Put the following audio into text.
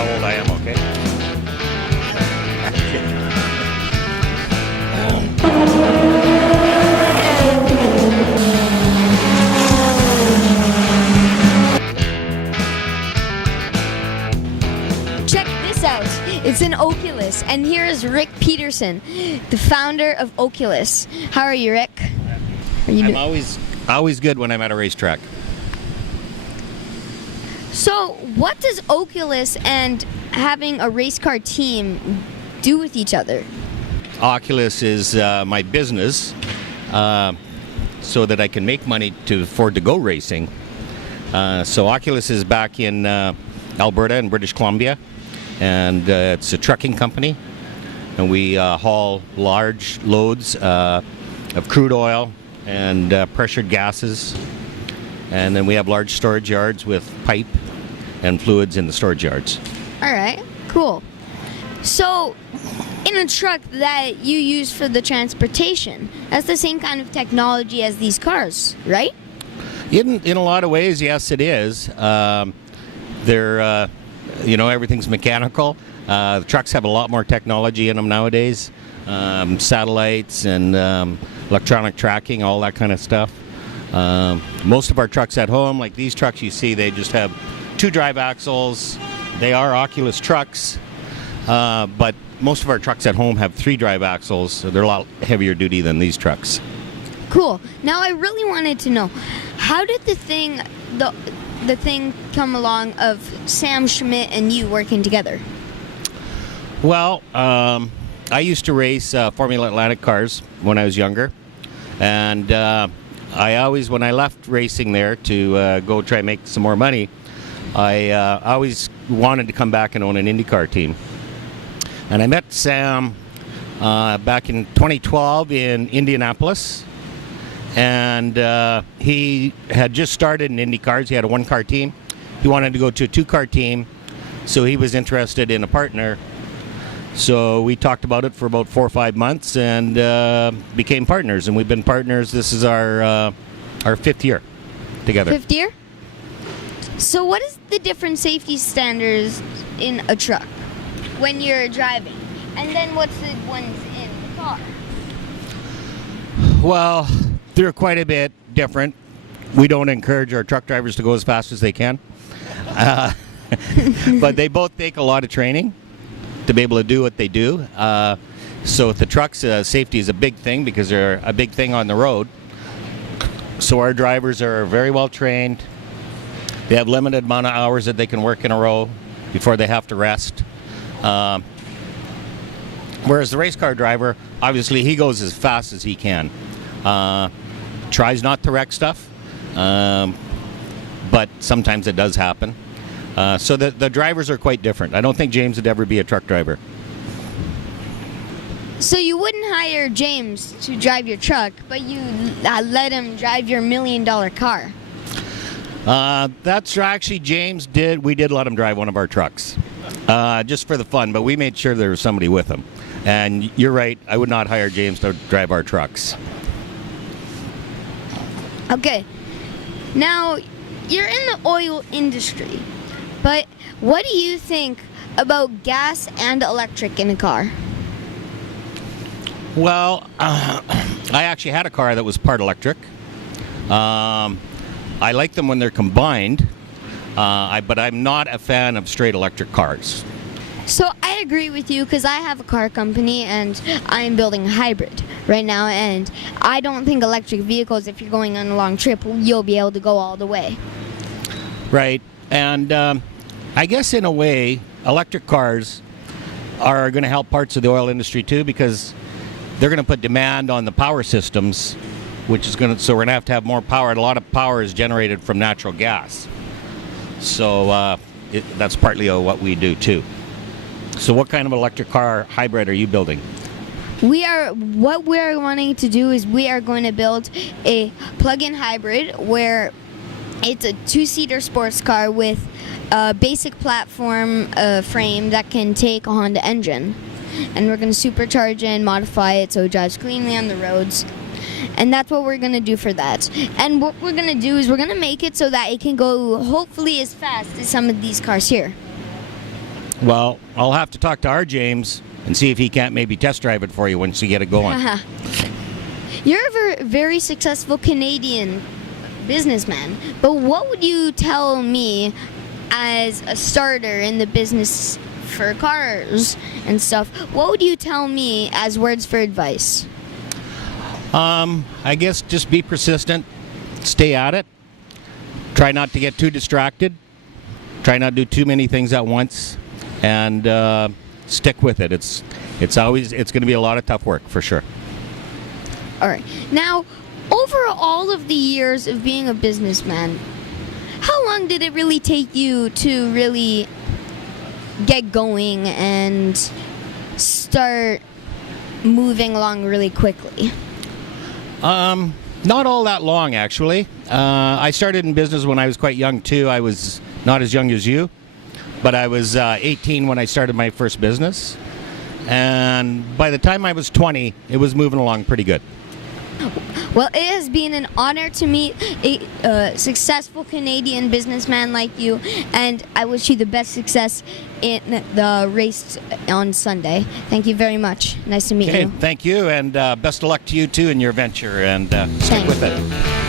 how old I am, okay? Check this out. It's an Oculus, and here is Ric Peterson, the founder of Oculus. How are you, Ric? I'm always good when I'm at a racetrack. So, what does Oculus and having a race car team do with each other? Oculus is my business, so that I can make money to afford to go racing. So Oculus is back in Alberta in British Columbia, and it's a trucking company, and we haul large loads of crude oil and pressured gases, and then we have large storage yards with pipe and fluids in the storage yards. All right, cool. So, in a truck that you use for the transportation, that's the same kind of technology as these cars, right? In a lot of ways, yes, it is. They're, everything's mechanical. The trucks have a lot more technology in them nowadays. Satellites and electronic tracking, all that kind of stuff. Most of our trucks at home, like these trucks you see, they just have 2 drive axles. They are Oculus trucks, but most of our trucks at home have 3 drive axles, so they're a lot heavier duty than these trucks. Cool. Now, I really wanted to know, how did the thing come along of Sam Schmidt and you working together? Well, I used to race Formula Atlantic cars when I was younger, and I always, when I left racing there to go try and make some more money, I always wanted to come back and own an IndyCar team. And I met Sam back in 2012 in Indianapolis, and he had just started in IndyCars. He had a 1-car team. He wanted to go to a 2-car team, so he was interested in a partner. So we talked about it for about 4 or 5 months and became partners, and we've been partners. This is our 5th year together. 5th year? So what is the different safety standards in a truck when you're driving? And then what's the ones in the car? Well, they're quite a bit different. We don't encourage our truck drivers to go as fast as they can. But they both take a lot of training to be able to do what they do. So with the trucks, safety is a big thing because they're a big thing on the road. So our drivers are very well trained. They have limited amount of hours that they can work in a row before they have to rest. Whereas the race car driver, obviously he goes as fast as he can. Tries not to wreck stuff, but sometimes it does happen. So the drivers are quite different. I don't think James would ever be a truck driver. So you wouldn't hire James to drive your truck, but you let him drive your $1 million car. That's actually James did. We did let him drive one of our trucks, just for the fun, but we made sure there was somebody with him. And you're right, I would not hire James to drive our trucks. Okay. Now, you're in the oil industry, but what do you think about gas and electric in a car? Well, I actually had a car that was part electric. I like them when they're combined, but I'm not a fan of straight electric cars. So I agree with you because I have a car company and I'm building a hybrid right now, and I don't think electric vehicles, if you're going on a long trip, you'll be able to go all the way. Right, and I guess in a way, electric cars are going to help parts of the oil industry too, because they're going to put demand on the power systems, which is going to, so we're going to have more power. And a lot of power is generated from natural gas. So that's partly what we do too. So what kind of electric car hybrid are you building? What we're wanting to do is we are going to build a plug-in hybrid where it's a 2-seater sports car with a basic platform frame that can take a Honda engine. And we're going to supercharge and modify it so it drives cleanly on the roads. And that's what we're going to do for that. And what we're going to do is we're going to make it so that it can go hopefully as fast as some of these cars here. Well, I'll have to talk to our James and see if he can't maybe test drive it for you once you get it going. You're a very successful Canadian businessman, but what would you tell me as a starter in the business for cars and stuff? What would you tell me as words for advice? I guess just be persistent, stay at it, try not to get too distracted, try not to do too many things at once, and stick with it. It's going to be a lot of tough work for sure. All right. Now, over all of the years of being a businessman, how long did it really take you to really get going and start moving along really quickly? Not all that long, actually. I started in business when I was quite young, too. I was not as young as you, but I was 18 when I started my first business. And by the time I was 20, it was moving along pretty good. Well, it has been an honor to meet a successful Canadian businessman like you, and I wish you the best success in the race on Sunday. Thank you very much. Nice to meet you. Thank you, and best of luck to you too in your venture, and stick with it.